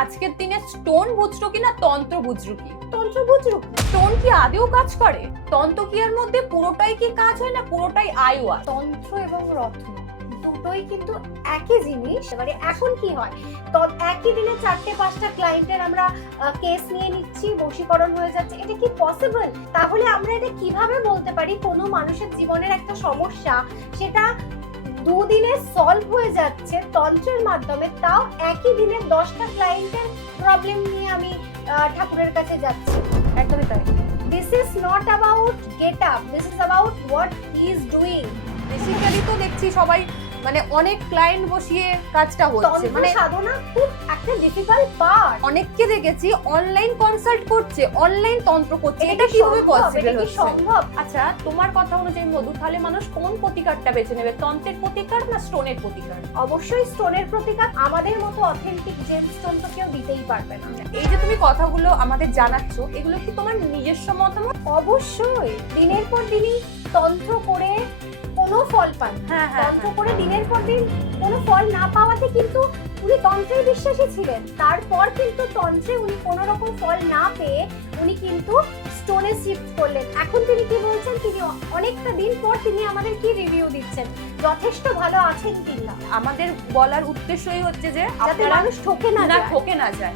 আজকের দিনে স্টোন বুঝলো কি না তন্ত্র বুঝলো কি? তন্ত্র বুঝরূপ স্টোন কি আদেও কাজ করে? তন্ত্র কি এর মধ্যে পুরোটাই কি কাজ হয় না পুরোটাই আয়ু আছে? তন্ত্র এবং রত্ন দুটোই কিন্তু একই জিনিস। এবারে এখন কি হয়, তো একই দিনে 4-5টা ক্লায়েন্টের আমরা কেস নিয়ে নিচ্ছি, বশীকরণ হয়ে যাচ্ছে, এটা কি পসিবল? তাহলে আমরা এটা কিভাবে বলতে পারি কোনো মানুষের জীবনের একটা সমস্যা সেটা দুদিনে সলভ হয়ে যাচ্ছে তন্ত্রের মাধ্যমে, তাও একই দিনে 10টা ক্লায়েন্টের প্রবলেম নিয়ে আমি ঠাকুরের কাছে যাচ্ছি? একদমই তাই। This is not about get up, this is about what he is doing. Basically তো দেখছি সবাই মানে অনেক ক্লায়েন্ট বসিয়ে কাজটা হচ্ছে, তন্ত্র মানে সাধনা খুব একটা ডিফিকাল্ট পার্ট। অনেককে দেখেছি অনলাইন কনসাল্ট করছে, অনলাইন তন্ত্র করছে, এটা এটা কি কিভাবে সম্ভব? পসিবল এটা কি হচ্ছে? সম্ভব? আচ্ছা, তোমার কথা অনুযায়ী মধু, তাহলে মানুষ কোন প্রতিকারটা বেছে নেবে, তন্ত্রের প্রতিকার না স্টোনের প্রতিকার? অবশ্যই স্টোনের প্রতিকার। আমাদের মতো অথেন্টিক জেম স্টোন তো কেউ দিতেই পারবে না। এই যে তুমি কথাগুলো আমাদের জানাচ্ছ, এগুলো কি তোমার নিজস্ব মতামত? অবশ্যই দিনের পর দিনই তন্ত্র করে কোনো ফল পান, হ্যাঁ, হ্যাঁ, তন্ত্র করে দিনের পর দিন কোনো ফল না পাওয়াতে কিন্তু উনি তন্ত্রে বিশ্বাসী ছিলেন, তারপর কিন্তু তন্ত্রে উনি কোনো রকম ফল না পেয়ে উনি কিন্তু স্টোনে শিফট করলেন। এখন তিনি কি বলছেন, তিনি অনেকটা দিন পর তিনি আমাদের কি রিভিউ দিচ্ছেন, যথেষ্ট ভালো আছেন কিনা, আমাদের বলার উদ্দেশ্যই হচ্ছে যে যাতে আপনারা মানুষ ঠকে না যায়। ঠকে না যায়।